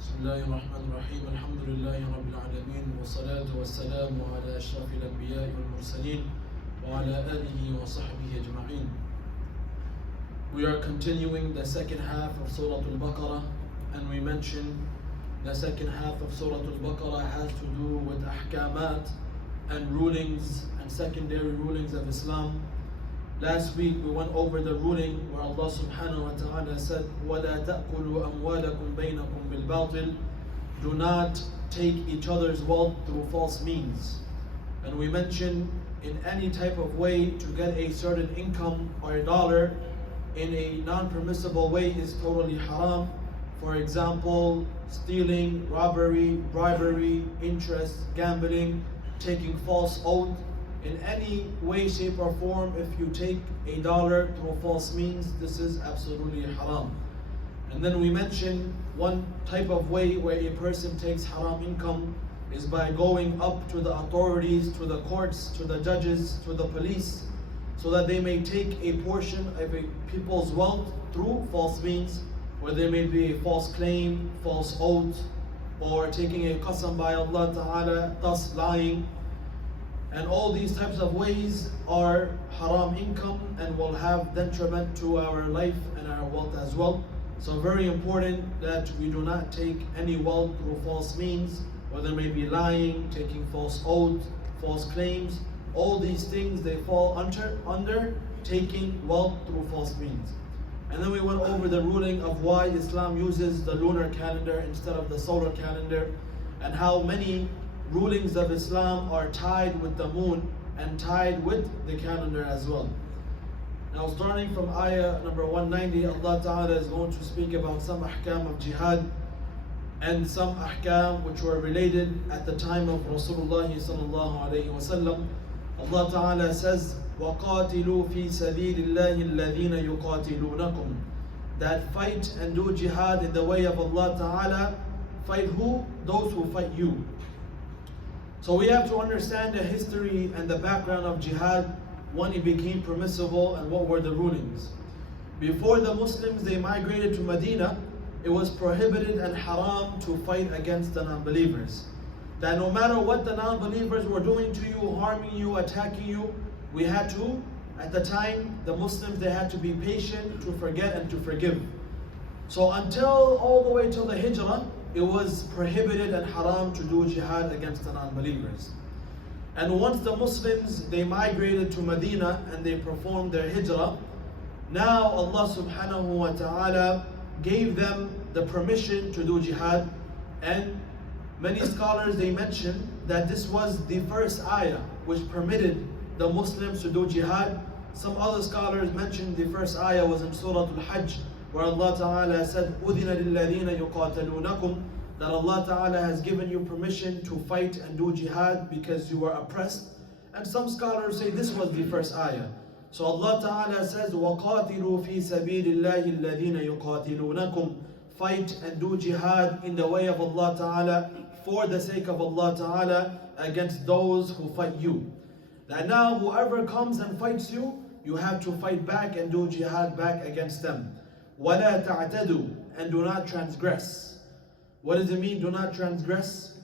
بسم الله الرحمن الرحيم الحمد لله رب العالمين والصلاة والسلام على أشرف الأنبياء والمرسلين وعلى آله وصحبه أجمعين. We are continuing the second half of Surah Al-Baqarah, and we mentioned the second half of Surah Al-Baqarah has to do with ahkamat and rulings and secondary rulings of Islam. Last week we went over the ruling where Allah subhanahu wa ta'ala said, وَلَا تَأْكُلُوا أَمْوَالَكُمْ بَيْنَكُمْ بِالْبَاطِلِ. Do not take each other's wealth through false means. And we mentioned in any type of way to get a certain income or a dollar in a non-permissible way is totally haram. For example, stealing, robbery, bribery, interest, gambling, taking false oath. In any way, shape or form, if you take a dollar through false means, this is absolutely haram. And then we mentioned one type of way where a person takes haram income is by going up to the authorities, to the courts, to the judges, to the police, so that they may take a portion of a people's wealth through false means, where there may be a false claim, false oath, or taking a qasam by Allah Ta'ala, thus lying. And all these types of ways are haram income and will have detriment to our life and our wealth as well. So very important that we do not take any wealth through false means, whether it may be lying, taking false oaths, false claims. All these things, they fall under taking wealth through false means. And then we went over the ruling of why Islam uses the lunar calendar instead of the solar calendar, and how many rulings of Islam are tied with the moon and tied with the calendar as well. Now starting from ayah number 190, Allah Ta'ala is going to speak about some ahkam of jihad and some ahkam which were related at the time of Rasulullah sallallahu alayhi wasallam. Allah Ta'ala says, وَقَاتِلُوا فِي سَبِيلِ اللَّهِ الَّذِينَ يُقَاتِلُونَكُمْ. That fight and do jihad in the way of Allah Ta'ala. Fight who? Those who fight you. So we have to understand the history and the background of jihad, when it became permissible and what were the rulings. Before the Muslims, they migrated to Medina, it was prohibited and haram to fight against the non-believers. That no matter what the non-believers were doing to you, harming you, attacking you, we had to, at the time, the Muslims, they had to be patient, to forget and to forgive. So until all the way till the Hijrah, it was prohibited and haram to do jihad against the non-believers. And once the Muslims, they migrated to Medina and they performed their hijrah, now Allah subhanahu wa ta'ala gave them the permission to do jihad. And many scholars, they mention that this was the first ayah which permitted the Muslims to do jihad. Some other scholars mentioned the first ayah was in Surah Al-Hajj, where Allah Ta'ala said, أُذِنَ لِلَّذِينَ يُقَاتَلُونَكُمْ. That Allah Ta'ala has given you permission to fight and do jihad because you were oppressed. And some scholars say this was the first ayah. So Allah Ta'ala says, وَقَاتِلُوا فِي سَبِيلِ اللَّهِ الَّذِينَ يُقَاتِلُونَكُمْ. Fight and do jihad in the way of Allah Ta'ala, for the sake of Allah Ta'ala, against those who fight you. That now whoever comes and fights you, you have to fight back and do jihad back against them. وَلَا تَعْتَدُوا. And do not transgress. What does it mean, do not transgress?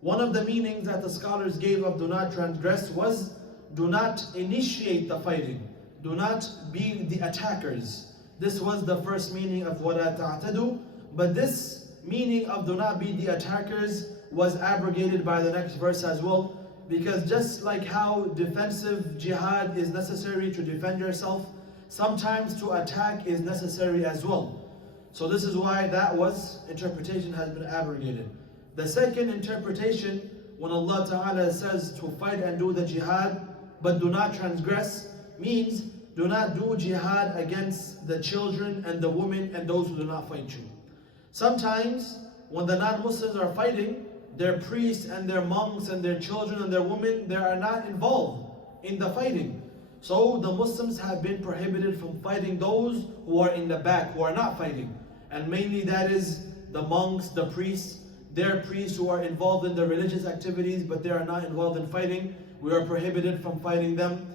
One of the meanings that the scholars gave of do not transgress was, do not initiate the fighting. Do not be the attackers. This was the first meaning of وَلَا تَعْتَدُوا. But this meaning of do not be the attackers was abrogated by the next verse as well. Because just like how defensive jihad is necessary to defend yourself, sometimes to attack is necessary as well. So this is why that interpretation has been abrogated. The second interpretation, when Allah Ta'ala says to fight and do the jihad, but do not transgress, means do not do jihad against the children and the women and those who do not fight you. Sometimes, when the non-Muslims are fighting, their priests and their monks and their children and their women, they are not involved in the fighting. So the Muslims have been prohibited from fighting those who are in the back, who are not fighting. And mainly that is the monks, the priests. They're priests who are involved in the religious activities, but they are not involved in fighting. We are prohibited from fighting them.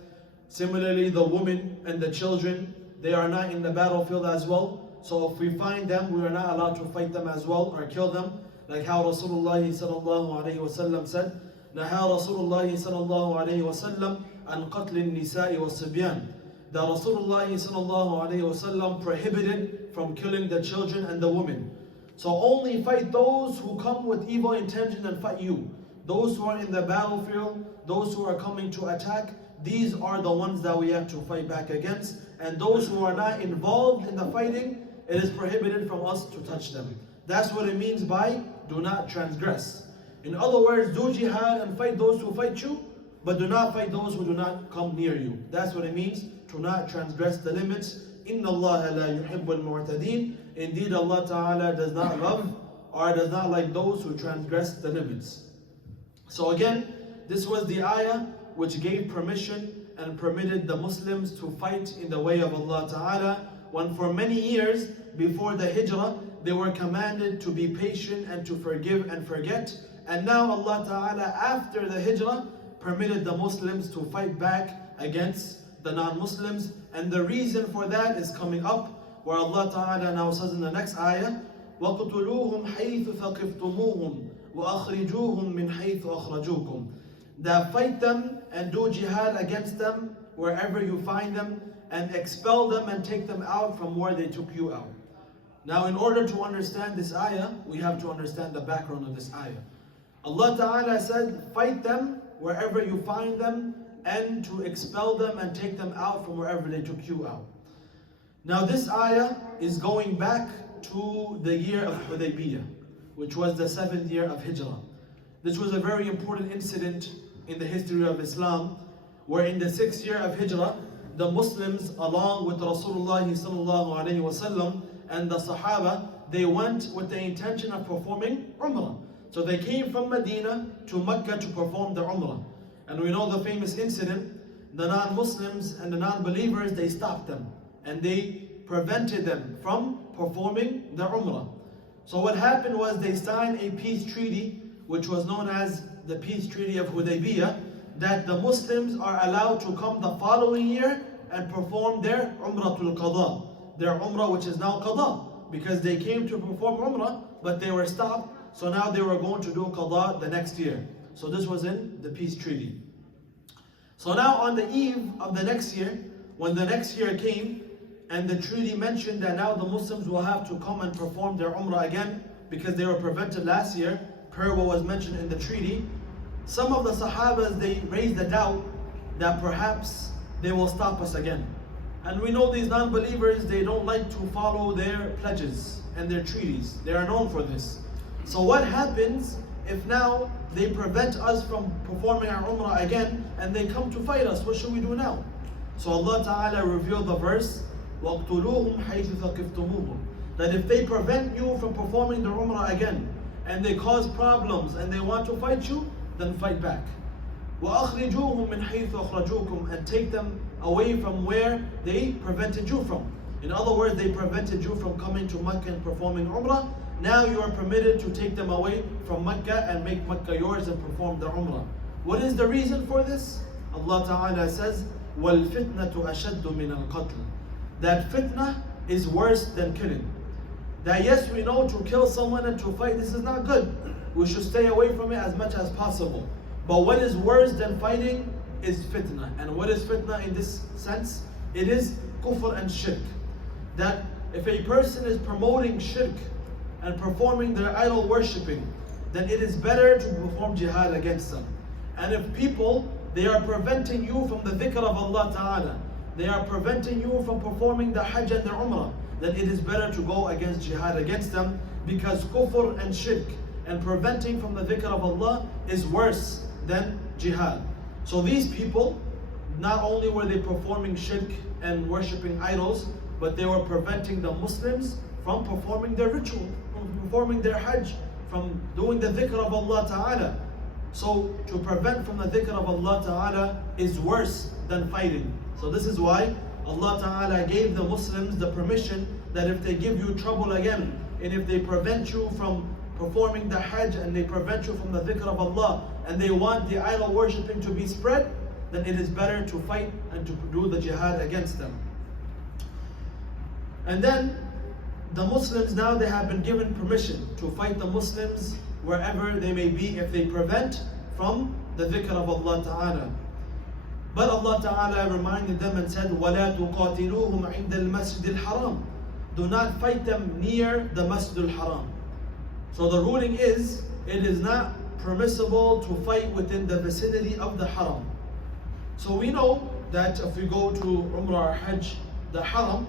Similarly, the women and the children, they are not in the battlefield as well. So if we find them, we are not allowed to fight them as well or kill them. Like how Rasulullah sallallahu alayhi wa sallam said, نهى رسول الله صلى الله عليه وسلم عن قتل النساء والصبيان. That Rasulullah sallallahu alayhi wa sallam prohibited from killing the children and the women. So only fight those who come with evil intention and fight you. Those who are in the battlefield, those who are coming to attack, these are the ones that we have to fight back against. And those who are not involved in the fighting, it is prohibited from us to touch them. That's what it means by do not transgress. In other words, do jihad and fight those who fight you, but do not fight those who do not come near you. That's what it means to not transgress the limits. إِنَّ اللَّهَ لَا يُحِبُّ الْمُعْتَدِينَ. Indeed, Allah Ta'ala does not love or does not like those who transgress the limits. So again, this was the ayah which gave permission and permitted the Muslims to fight in the way of Allah Ta'ala, when for many years before the hijrah, they were commanded to be patient and to forgive and forget. And now Allah Ta'ala, after the hijrah, permitted the Muslims to fight back against the non-Muslims. And the reason for that is coming up, where Allah Ta'ala now says in the next ayah, وَقْتُلُوهُمْ حَيْثُ ثَقِفْتُمُوهُمْ وَأَخْرِجُوهُمْ مِنْ حَيْثُ أَخْرَجُوكُمْ. That fight them and do jihad against them wherever you find them, and expel them and take them out from where they took you out. Now, in order to understand this ayah, we have to understand the background of this ayah. Allah Ta'ala said, fight them wherever you find them, and to expel them and take them out from wherever they took you out. Now this ayah is going back to the year of Hudaybiyah, which was the 7th year of Hijrah. This was a very important incident in the history of Islam, where in the 6th year of Hijrah, the Muslims, along with Rasulullah sallallahu alaihi wasallam and the Sahaba, they went with the intention of performing Umrah. So they came from Medina to Mecca to perform the Umrah. And we know the famous incident, the non-Muslims and the non-believers, they stopped them and they prevented them from performing the Umrah. So what happened was they signed a peace treaty, which was known as the Peace Treaty of Hudaybiyah, that the Muslims are allowed to come the following year and perform their Umratul Qadha, their Umrah which is now Qadha, because they came to perform Umrah but they were stopped, so now they were going to do Qadha the next year. So this was in the peace treaty. So now on the eve of the next year, when the next year came, and the treaty mentioned that now the Muslims will have to come and perform their Umrah again, because they were prevented last year, per what was mentioned in the treaty, some of the Sahabas, they raised the doubt that perhaps they will stop us again. And we know these non-believers, they don't like to follow their pledges and their treaties. They are known for this. So what happens if now they prevent us from performing our Umrah again and they come to fight us? What should we do now? So Allah Ta'ala revealed the verse, وَاقْتُلُوهُمْ حَيْثُ ثَقِفْتُمُوهُمْ. That if they prevent you from performing the Umrah again, and they cause problems and they want to fight you, then fight back. وَأَخْرِجُوهُمْ مِنْ حَيْثُ أَخْرَجُوكُمْ. And take them away from where they prevented you from. In other words, they prevented you from coming to Mecca and performing Umrah. Now you are permitted to take them away from Mecca and make Mecca yours and perform the Umrah. What is the reason for this? Allah Ta'ala says, وَالْفِتْنَةُ أَشَدُّ مِنَ الْقَتْلِ. That fitna is worse than killing. That yes, we know to kill someone and to fight, this is not good. We should stay away from it as much as possible. But what is worse than fighting is fitna. And what is fitna in this sense? It is kufr and shirk. That if a person is promoting shirk and performing their idol worshipping, then it is better to perform jihad against them. And if people, they are preventing you from the dhikr of Allah Ta'ala, they are preventing you from performing the hajj and the umrah, then it is better to go against jihad against them, because kufr and shirk and preventing from the dhikr of Allah is worse than jihad. So these people, not only were they performing shirk and worshipping idols, but they were preventing the Muslims from performing their ritual, from performing their hajj, from doing the dhikr of Allah Ta'ala. So to prevent from the dhikr of Allah Ta'ala is worse than fighting. So this is why Allah Ta'ala gave the Muslims the permission that if they give you trouble again, and if they prevent you from performing the hajj and they prevent you from the dhikr of Allah, and they want the idol worshipping to be spread, then it is better to fight and to do the jihad against them. And then the Muslims now, they have been given permission to fight the Muslims wherever they may be if they prevent from the dhikr of Allah Ta'ala. But Allah Ta'ala reminded them and said, وَلَا تُقَاتِلُوهُمْ عِنْدَ الْمَسْجِدِ الْحَرَامِ. Do not fight them near the Masjid al-Haram. So the ruling is, it is not permissible to fight within the vicinity of the Haram. So we know that if we go to Umrah or Hajj, the Haram,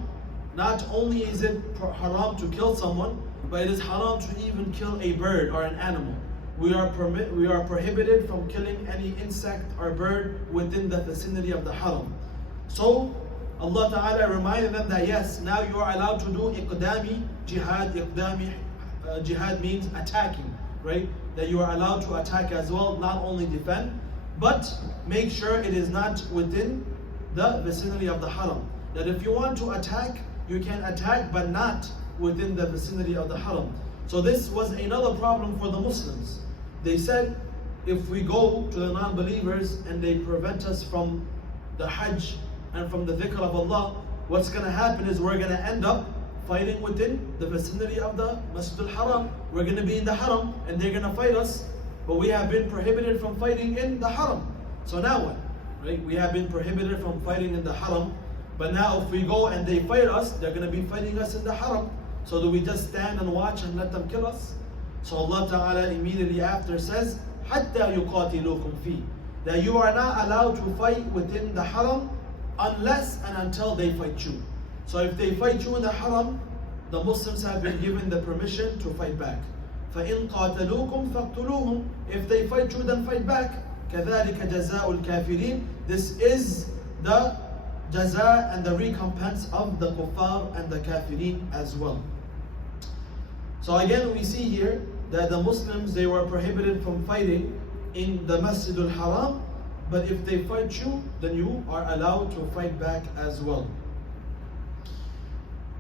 not only is it haram to kill someone, but it is haram to even kill a bird or an animal. We are prohibited from killing any insect or bird within the vicinity of the Haram. So Allah Ta'ala reminded them that yes, now you are allowed to do iqdami jihad. Jihad means attacking, right? That you are allowed to attack as well, not only defend, but make sure it is not within the vicinity of the Haram. That if you want to attack, you can attack, but not within the vicinity of the Haram. So this was another problem for the Muslims. They said, if we go to the non-believers and they prevent us from the Hajj and from the dhikr of Allah, what's going to happen is we're going to end up fighting within the vicinity of the Masjid al-Haram. We're going to be in the Haram and they're going to fight us, but we have been prohibited from fighting in the Haram. So now what? Right? We have been prohibited from fighting in the Haram, but now if we go and they fight us, they're going to be fighting us in the Haram. So do we just stand and watch and let them kill us? So Allah Ta'ala immediately after says, حَتَّى يُقَاتِلُوكُمْ فِي, that you are not allowed to fight within the Haram unless and until they fight you. So if they fight you in the Haram, the Muslims have been given the permission to fight back. فَإِن قَاتَلُوكُمْ فَاقْتُلُوهُم, if they fight you, then fight back. كَذَلِكَ جَزَاءُ الْكَافِرِينَ, this is the jaza and the recompense of the kuffar and the kafirin as well. So again we see here that the Muslims, they were prohibited from fighting in the Masjid al-Haram, but if they fight you, then you are allowed to fight back as well.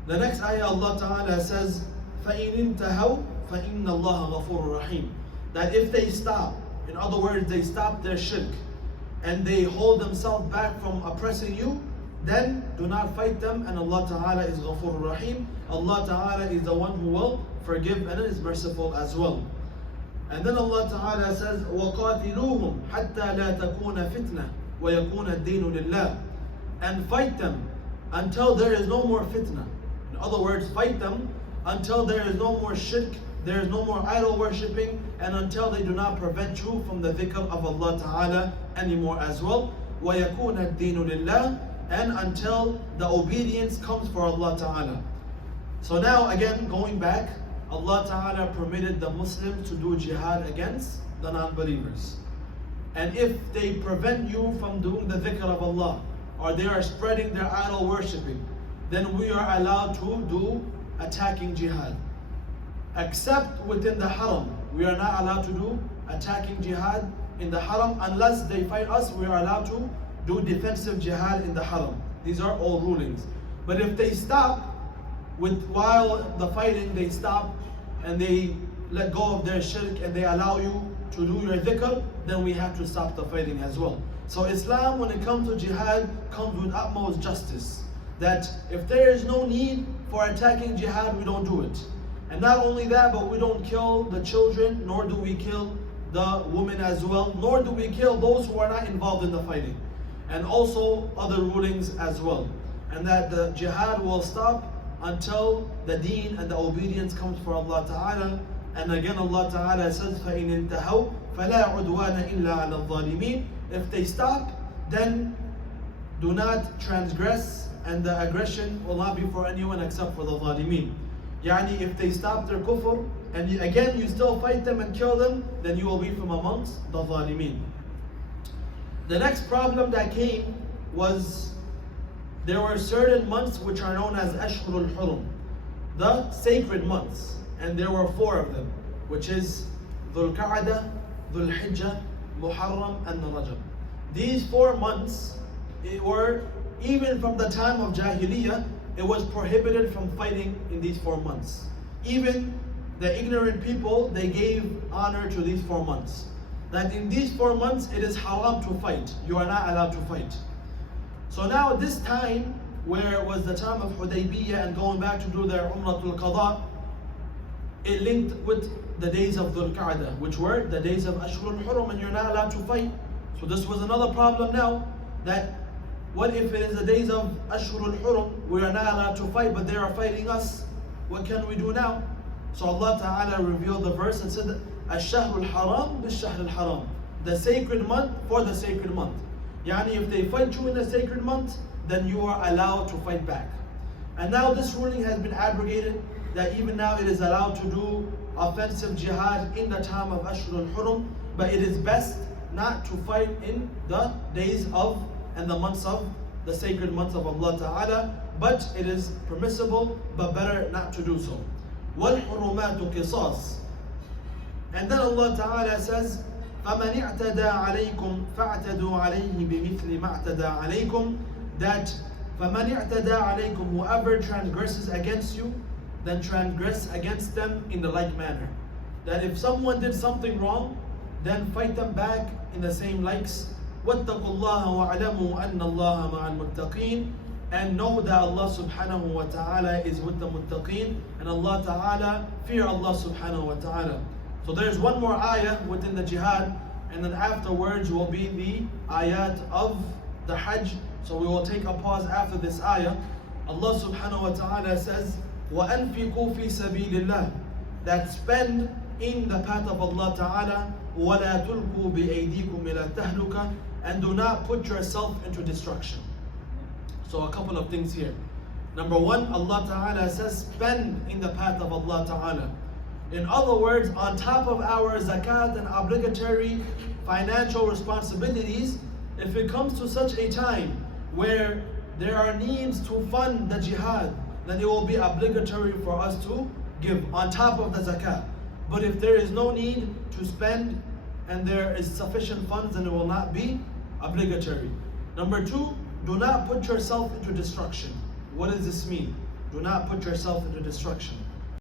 The next ayah Allah Ta'ala says, فَإِنِ انْتَهَوْا فَإِنَّ اللَّهَ غَفُورٌ رَحِيمٌ, that if they stop, in other words, they stop their shirk and they hold themselves back from oppressing you, then do not fight them, and Allah Ta'ala is Ghafur Rahim. Allah Ta'ala is the one who will forgive and is merciful as well. And then Allah Ta'ala says, وَقَاتِلُوهُمْ حَتَّى لَا تَكُونَ فِتْنَةً وَيَكُونَ الدِّينُ لِلَّهِ, and fight them until there is no more fitna. In other words, fight them until there is no more shirk, there is no more idol worshipping, and until they do not prevent you from the dhikr of Allah Ta'ala anymore as well. وَيَكُونَ الدِّينُ لِلَّهِ, and until the obedience comes for Allah Ta'ala. So now again, going back, Allah Ta'ala permitted the Muslims to do jihad against the non-believers. And if they prevent you from doing the dhikr of Allah, or they are spreading their idol worshipping, then we are allowed to do attacking jihad. Except within the Haram, we are not allowed to do attacking jihad in the Haram. Unless they fight us, we are allowed to do defensive jihad in the Haram. These are all rulings. But if they stop, while the fighting, they stop and they let go of their shirk and they allow you to do your dhikr, then we have to stop the fighting as well. So Islam, when it comes to jihad, comes with utmost justice. That if there is no need for attacking jihad, we don't do it. And not only that, but we don't kill the children, nor do we kill the women as well, nor do we kill those who are not involved in the fighting. And also other rulings as well. And that the jihad will stop until the deen and the obedience comes for Allah Ta'ala. And again Allah Ta'ala says, فَإِنِ انْتَهَوْا فَلَا عُدْوَانَ إِلَّا عَلَى الظَّالِمِينَ, if they stop, then do not transgress, and the aggression will not be for anyone except for the zalimin. Yani if they stop their kufr, and again you still fight them and kill them, then you will be from amongst the zalimin. The next problem that came was there were certain months which are known as Ashhurul Hurum, the sacred months, and there were 4 of them, which is Dhul Qa'dah, Dhul Hijjah, Muharram, and Rajab. These 4 months, it were, even from the time of Jahiliyyah, it was prohibited from fighting in these 4 months. Even the ignorant people, they gave honor to these 4 months. That in these 4 months, it is haram to fight. You are not allowed to fight. So now this time, where it was the time of Hudaybiyah and going back to do their Umratul Qada, it linked with the days of Dhul Qa'dah, which were the days of Ashhurul Hurum, and you're not allowed to fight. So this was another problem now, that what if it is the days of Ashhurul Hurum, we are not allowed to fight, but they are fighting us? What can we do now? So Allah Ta'ala revealed the verse and said, Ash-Shahrul Haram bil-Shahrul Haram. The sacred month for the sacred month. Yani if they fight you in the sacred month, then you are allowed to fight back. And now this ruling has been abrogated, that even now it is allowed to do offensive jihad in the time of Ashhurul Hurum, but it is best not to fight in the days of and the months of the sacred months of Allah Ta'ala, but it is permissible, but better not to do so. وَالْحُرُمَاتُ قِصَاص. And then Allah Ta'ala says, فَمَنِ اعْتَدَى عَلَيْكُمْ فَاعْتَدُوا عَلَيْهِ بِمِثْلِ مَا اعْتَدَى عَلَيْكُمْ. That فَمَنِ اعْتَدَى عَلَيْكُمْ, whoever transgresses against you, then transgress against them in the like manner. That if someone did something wrong, then fight them back in the same likes. وَاتَّقُوا اللَّهَ وَاعْلَمُوا أَنَّ اللَّهَ مَعَ الْمُتَّقِينَ. And know that Allah subhanahu wa ta'ala is with the muttaqeen, and Allah ta'ala, fear Allah subhanahu wa ta'ala. So there's one more ayah within the jihad, and then afterwards will be the ayat of the Hajj. So we will take a pause after this ayah. Allah subhanahu wa ta'ala says, وَأَنْفِقُوا فِي سَبِيلِ اللَّهِ. That spend in the path of Allah ta'ala, وَلَا تُلْقُوا بِأَيْدِيكُمْ إِلَى التَّهْلُكَةِ. And do not put yourself into destruction. So a couple of things here. Number one, Allah Ta'ala says spend in the path of Allah Ta'ala. In other words, on top of our zakat and obligatory financial responsibilities, if it comes to such a time where there are needs to fund the jihad, then it will be obligatory for us to give on top of the zakat. But if there is no need to spend and there is sufficient funds, then it will not be obligatory. Number two, do not put yourself into destruction. What does this mean? Do not put yourself into destruction.